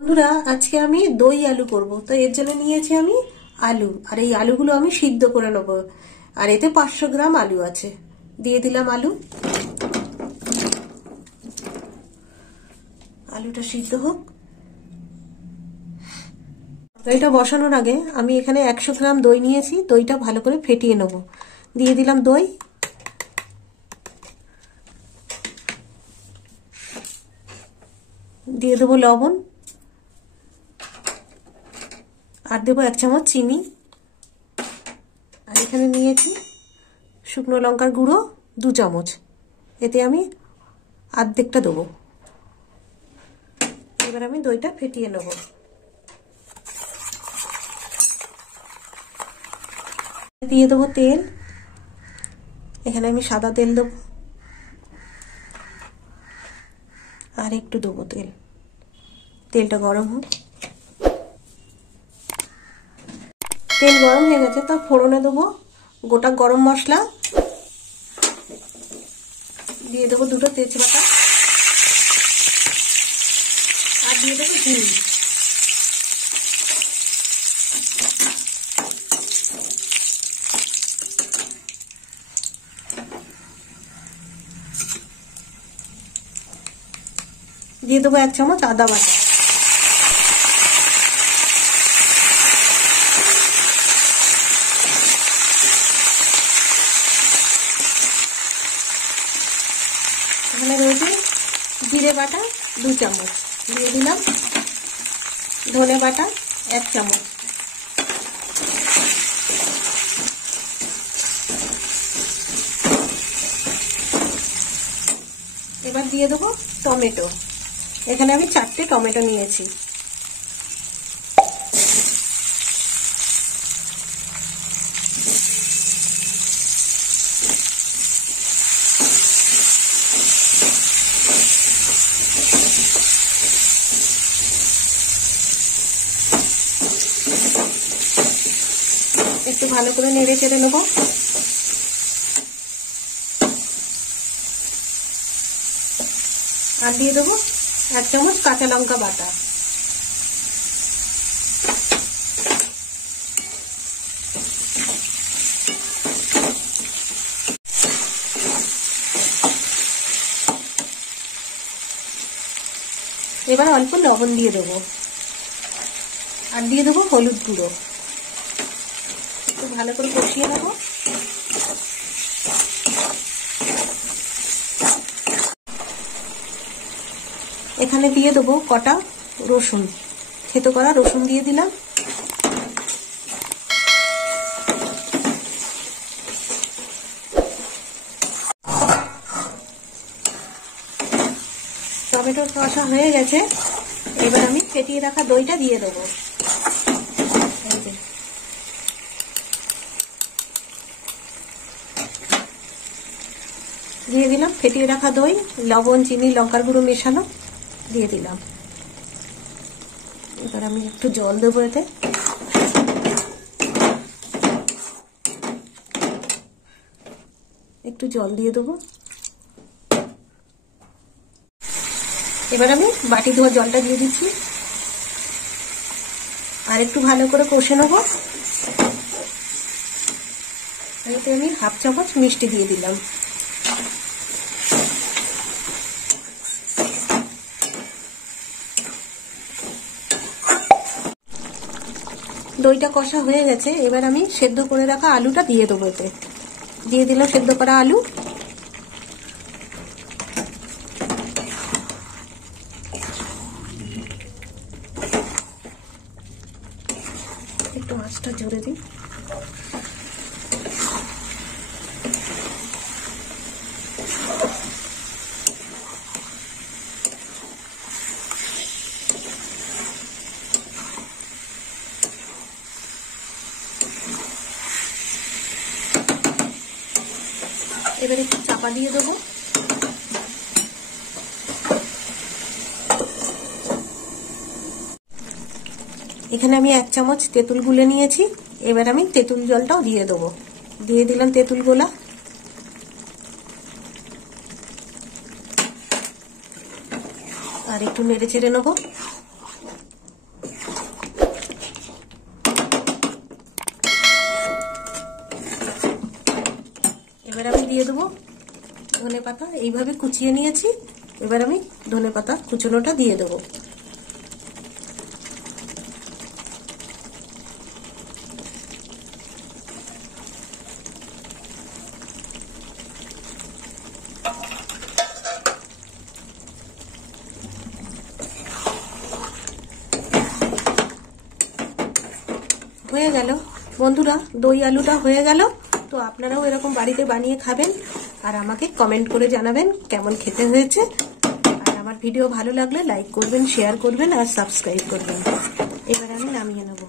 বন্ধুরা, আজকে আমি দই আলু করব। তো এর জন্য নিয়েছি আমি আলু, আর এই আলুগুলো আমি সিদ্ধ করে নেব। আর এতে 500 গ্রাম আলু আছে। দিয়ে দিলাম আলু। আলুটা সিদ্ধ হোক। দইটা বসানোর আগে আমি এখানে 100 গ্রাম দই নিয়েছি। দইটা ভালো করে ফেটিয়ে নেব। দিয়ে দিলাম দই। দিয়ে দেবো লবণ, আর দেবো 1 চামচ চিনি। আর এখানে নিয়েছি শুকনো লঙ্কার গুঁড়ো 2 চামচ। এতে আমি অর্ধেকটা দেবো। এবার আমি দইটা ফেটিয়ে নেব। দিয়ে দেবো তেল। এখানে আমি সাদা তেল দেবো, আর একটু দেবো তেল। তেলটা গরম হোক। তেল গরম হয়ে গেছে, তা ফোড়নে দেবো গোটা গরম মশলা। দিয়ে দেবো 2টো তেজপাতা, আর দিয়ে দেবো হিং। দিয়ে দেবো 1 চামচ আদা বাটা। এখানে রয়েছে জিরে বাটা 2 চামচ। দিয়ে দিলাম ধনে বাটা 1 চামচ। এবার দিয়ে দেবো টমেটো। এখানে আমি 4টে টমেটো নিয়েছি। একটু ভালো করে নেড়ে চেড়ে নেব। আর দিয়ে দেবো 1 চামচ কাঁচা লঙ্কা বাটা। এবার অল্প লবণ দিয়ে দেবো, আর দিয়ে দেবো হলুদ গুঁড়ো। একটু ভালো করে কষিয়ে নেব। এখানে দিয়ে দেবো কটা রসুন, থেতো করা রসুন দিয়ে দিলাম। টমেটোর কষা হয়ে গেছে। এবার আমি ফেটিয়ে রাখা দইটা দিয়ে দেবো। দিয়ে দিলাম ফেটিয়ে রাখা দই, লবণ, চিনি, লঙ্কার গুঁড়ো মেশানো দিয়ে দিলাম। এবার আমি একটু জল দেবো এতে। একটু জল দিয়ে দেবো। এবার আমি বাটি ধোয়া জলটা দিয়ে দিচ্ছি, আর একটু ভালো করে কষে নেব। এতে আমি 1/2 চামচ মিষ্টি দিয়ে দিলাম। দইটা কষা হয়ে গেছে। এবার আমি সেদ্ধ করে রাখা আলুটা দিয়ে দেবো এতে। দিয়ে দিলাম সেদ্ধ করা আলু। একটু আঁচটা জোরে দিই। এবার একটু চাপা দিয়ে দেবো। এখানে আমি 1 চামচ তেঁতুল গুলে নিয়েছি। এবার আমি তেঁতুল জলটাও দিয়ে দেবো। দিয়ে দিলাম তেঁতুল গোলা। আর একটু নেড়ে চেড়ে নেবো। ধনেপাতা এইভাবে কুচিয়ে নিয়েছি। এবার আমি ধনেপাতা কুচনোটা দিয়ে দেবো। হয়ে গেল বন্ধুরা, দই আলুটা হয়ে গেল। তো আপনারাও এরকম বাড়িতে বানিয়ে খাবেন আর আমাকে কমেন্ট করে জানাবেন কেমন খেতে হয়েছে। আর আমার ভিডিও ভালো লাগলে লাইক করবেন, শেয়ার করবেন আর সাবস্ক্রাইব করবেন। এবার আমি নামিয়ে নেব।